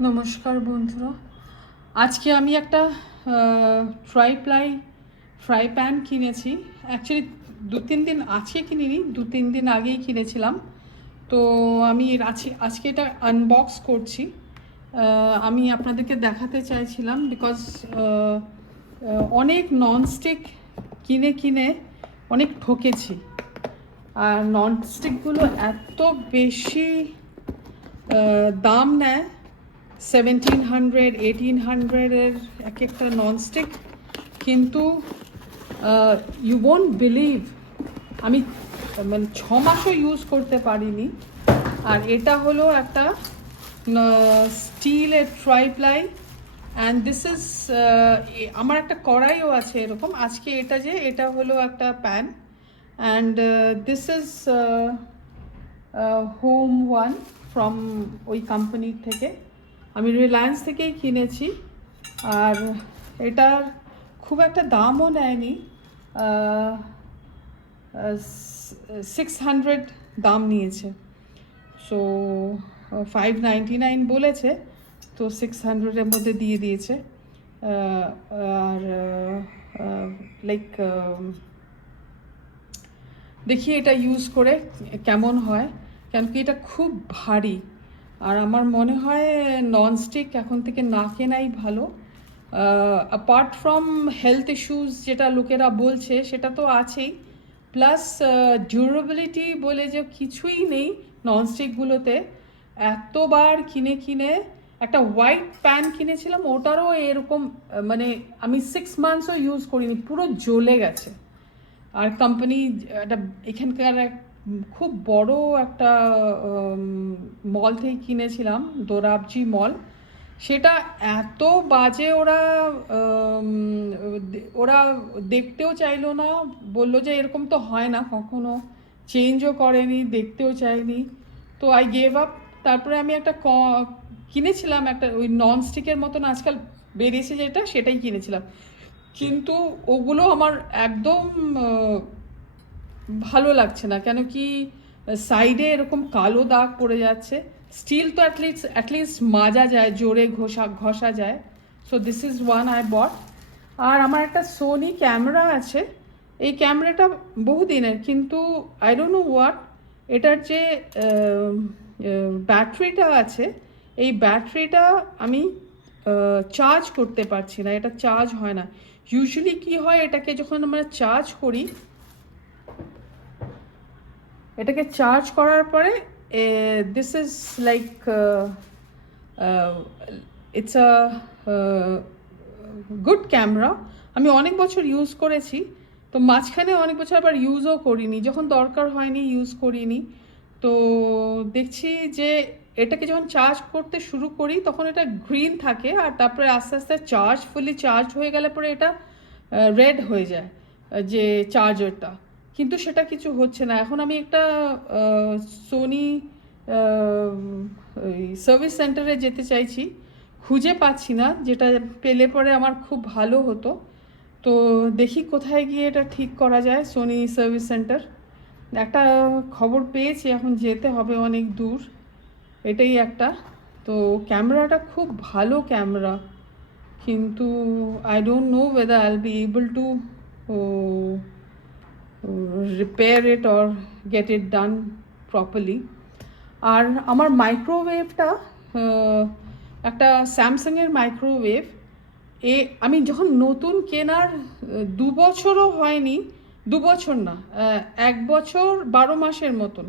নমস্কার বন্ধুরা, আজকে আমি একটা ট্রাইপ্লাই ফ্রাই প্যান কিনেছি। অ্যাকচুয়ালি 2-3 দিন আজকে কিনিনি, 2-3 দিন আগেই কিনেছিলাম। তো আমি আজকে এটা আনবক্স করছি। আমি আপনাদেরকে দেখাতে চাইছিলাম বিকজ অনেক ননস্টিক কিনে কিনে অনেক ঠকেছি। আর ননস্টিকগুলো এত বেশি দাম নেয়, 1700 1800-এর এক একটা ননস্টিক। কিন্তু ইউ ওয়ন্ট বিলিভ, আমি মানে 6 মাসও ইউজ করতে পারিনি। আর এটা হলো একটা স্টিলের ট্রাইপ্লাই অ্যান্ড দিস ইজ, আমার একটা কড়াইও আছে এরকম। আজকে এটা হলো একটা pan and this is home one from ওই কোম্পানির থেকে। আমি রিলায়েন্স থেকেই কিনেছি। আর এটার খুব একটা দামও নেয়নি, 600 দাম নিয়েছে। সো 599 বলেছে, তো 600-এর মধ্যে দিয়ে দিয়েছে। আর লাইক দেখি এটা ইউজ করে কেমন হয়, কেন কি এটা খুব ভারী। আর আমার মনে হয় ননস্টিক এখন থেকে না কেনাই ভালো। অ্যাপার্ট ফ্রম হেলথ ইস্যুস যেটা লোকেরা বলছে সেটা তো আছেই, প্লাস ডিউরেবিলিটি বলে যে কিছুই নেই ননস্টিকগুলোতে। এতবার কিনে কিনে একটা হোয়াইট প্যান কিনেছিলাম, ওটারও এরকম মানে আমি 6 মান্থসও ইউজ করিনি, পুরো জ্বলে গেছে। আর কোম্পানি একটা এখানকার খুব বড় একটা মল থেকে কিনেছিলাম, দোরাবজি মল। সেটা এত বাজে, ওরা দেখতেও চাইলো না, বললো যে এরকম তো হয় না কখনো, চেঞ্জও করেনি, দেখতেও চাইনি। তো আই গেভ আপ। তারপরে আমি একটা কিনেছিলাম, একটা ওই ননস্টিকের মতন আজকাল বেরিয়েছে যেটা, সেটাই কিনেছিলাম। কিন্তু ওগুলো আমার একদম ভালো লাগছে না, কেন কি সাইডে এরকম কালো দাগ পড়ে যাচ্ছে। স্টিল তো অ্যাটলিস্ট মাজা যায়, জোরে ঘষা যায়। So this is one eye bot. আর আমার একটা সোনি ক্যামেরা আছে, এই ক্যামেরাটা বহুদিনের, কিন্তু আই ডোন্ট নো হোয়াট, এটার যে ব্যাটারিটা আছে, এই ব্যাটারিটা আমি চার্জ করতে পারছি না, এটা চার্জ হয় না। ইউজুয়ালি কি হয়, এটাকে যখন আমরা চার্জ করি, এটাকে চার্জ করার পরে this is like it's a good camera. আমি অনেক বছর ইউজ করেছি, তো মাঝখানে অনেক বছর আবার ইউজও করিনি, যখন দরকার হয়নি ইউজ করিনি। তো দেখছি যে এটাকে যখন চার্জ করতে শুরু করি তখন এটা গ্রিন থাকে, আর তারপরে আস্তে আস্তে ফুলি চার্জ হয়ে গেলে পরে এটা রেড হয়ে যায়, যে চার্জারটা। কিন্তু সেটা কিছু হচ্ছে না। এখন আমি একটা সোনি ওই সার্ভিস সেন্টারে যেতে চাইছি, খুঁজে পাচ্ছি না, যেটা পেলে পরে আমার খুব ভালো হতো। তো দেখি কোথায় গিয়ে এটা ঠিক করা যায়, সোনি সার্ভিস সেন্টার। একটা খবর পেয়েছি, এখন যেতে হবে অনেক দূর, এটাই একটা। তো ক্যামেরাটা খুব ভালো ক্যামেরা, কিন্তু I don't know whether I will be able to repair it or get it done properly. আর আমার মাইক্রোওয়েভটা একটা স্যামসাংয়ের মাইক্রোওয়েভ। আমি যখন নতুন কেনার 2 বছরও হয়নি, 2 বছর না, 1 বছর 12 মাসের মতন,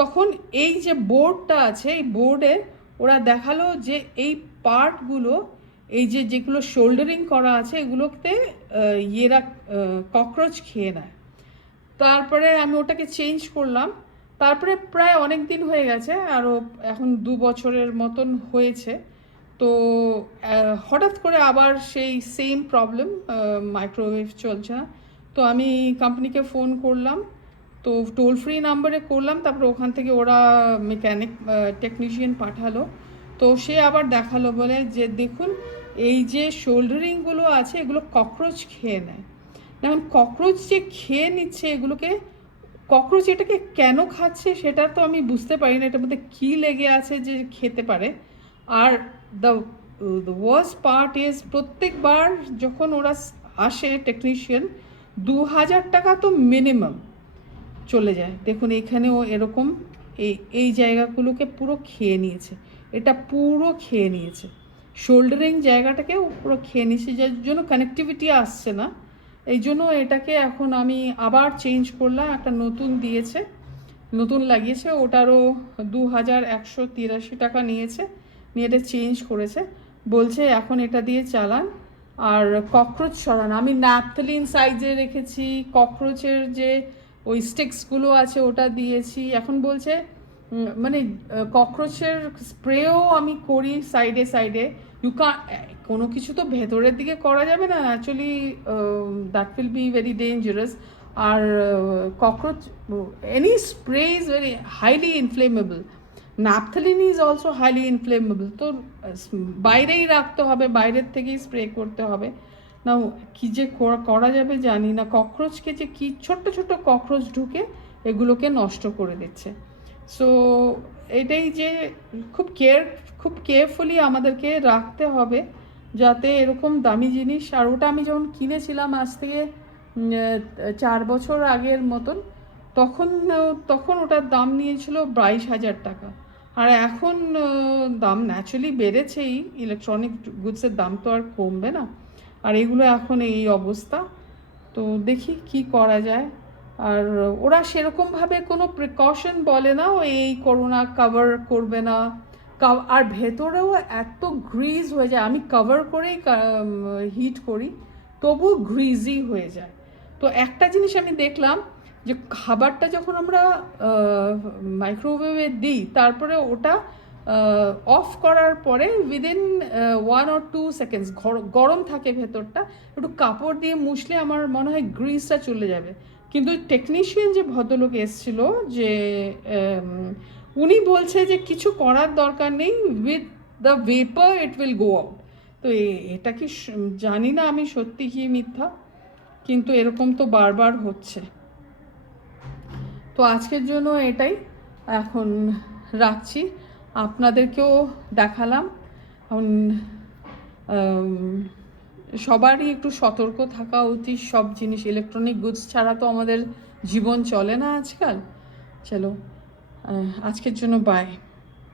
তখন এই যে বোর্ডটা আছে, এই বোর্ডে ওরা দেখালো যে এই পার্টগুলো, এই যেগুলো শোল্ডারিং করা আছে, এগুলোতে ইয়েরা ককরোচ খেয়ে নেয়। তারপরে আমি ওটাকে চেঞ্জ করলাম। তারপরে প্রায় অনেক দিন হয়ে গেছে, আরও এখন 2 বছরের মতন হয়েছে। তো হঠাৎ করে আবার সেই সেম প্রবলেম, মাইক্রোওয়েভ চলছে না। তো আমি কোম্পানিকে ফোন করলাম, তো টোল ফ্রি নাম্বারে করলাম, তারপরে ওখান থেকে ওরা টেকনিশিয়ান পাঠালো। তো সে আবার দেখালো, বলে যে দেখুন এই যে শোল্ডারিংগুলো আছে এগুলো ককরোচ খেয়ে নেয়। এখন ককরোচ যে খেয়ে নিচ্ছে এগুলোকে, ককরোচ এটাকে কেন খাচ্ছে সেটা তো আমি বুঝতে পারি না, এটার মধ্যে কী লেগে আছে যে খেতে পারে। Are the the worst part is প্রত্যেকবার যখন ওরা আসে টেকনিশিয়ান 2,000 টাকা তো মিনিমাম চলে যায়। দেখুন এখানেও এরকম এই এই জায়গাগুলোকে পুরো খেয়ে নিয়েছে, এটা পুরো খেয়ে নিয়েছে, শোল্ডারিং জায়গাটাকেও পুরো খেয়ে নিয়েছে, যার জন্য কানেক্টিভিটি আসছে না। এই জন্য এটাকে এখন আমি আবার চেঞ্জ করলাম, একটা নতুন দিয়েছে, নতুন লাগিয়েছে, ওটারও 2,183 টাকা নিয়েছে, নিয়ে এটা চেঞ্জ করেছে, বলছে এখন এটা দিয়ে চালান আর ককরোচ সরান। আমি ন্যাপথলিন সাইজে রেখেছি, ককরোচের যে ওই স্টিক্সগুলো আছে ওটা দিয়েছি, এখন বলছে মানে ককরোচের স্প্রেও আমি করি সাইডে সাইডে। কোনো কিছু তো ভেতরের দিকে করা যাবে না, actually that will be very dangerous. আর cockroach any spray is very highly inflammable, naphthalene is also highly inflammable. তো বাইরেই রাখতে হবে, বাইরের থেকেই স্প্রে করতে হবে না। কী যে করা যাবে জানি না, ককরোচকে যে কি ছোট্ট ছোট্ট ককরোচ ঢুকে এগুলোকে নষ্ট করে দিচ্ছে। সো এটাই যে খুব কেয়ারফুলি আমাদেরকে রাখতে হবে, যাতে এরকম দামি জিনিস। আর ওটা আমি যখন কিনেছিলাম আজ থেকে 4 বছর আগের মতন, তখন তখন ওটার দাম নিয়েছিল 22,000 টাকা। আর এখন দাম ন্যাচুরালি বেড়েছেই, ইলেকট্রনিক গুডসের দাম তো আর কমবে না। আর এগুলো এখন এই অবস্থা, তো দেখি কি করা যায়। আর ওরা সেরকমভাবে কোনো প্রিকশন বলে না, এই করোনা কভার করবে না। আর ভেতরেও এত গ্রিজ হয়ে যায়, আমি কভার করেই হিট করি তবু গ্রিজি হয়ে যায়। তো একটা জিনিস আমি দেখলাম যে খাবারটা যখন আমরা মাইক্রোওয়েভে দিই, তারপরে ওটা অফ করার পরে উইদিন 1 or 2 সেকেন্ডস গরম থাকে ভেতরটা, একটু কাপড় দিয়ে মুছলে আমার মনে হয় গ্রিসটা চলে যাবে। কিন্তু টেকনিশিয়ান যে ভদ্রলোক এসেছিল, যে উনি বলছে যে কিছু করার দরকার নেই, with the vapour it will go out. তো এটা কি জানি না আমি সত্যি কি মিথ্যা, কিন্তু এরকম তো বারবার হচ্ছে। তো আজকের জন্য এটাই, এখন রাখছি, আপনাদেরকেও দেখালাম। এখন সবারই একটু সতর্ক থাকা উচিত, সব জিনিস ইলেকট্রনিক গুডস ছাড়া তো আমাদের জীবন চলে না আজকাল। চলো আজকের জন্য বাই।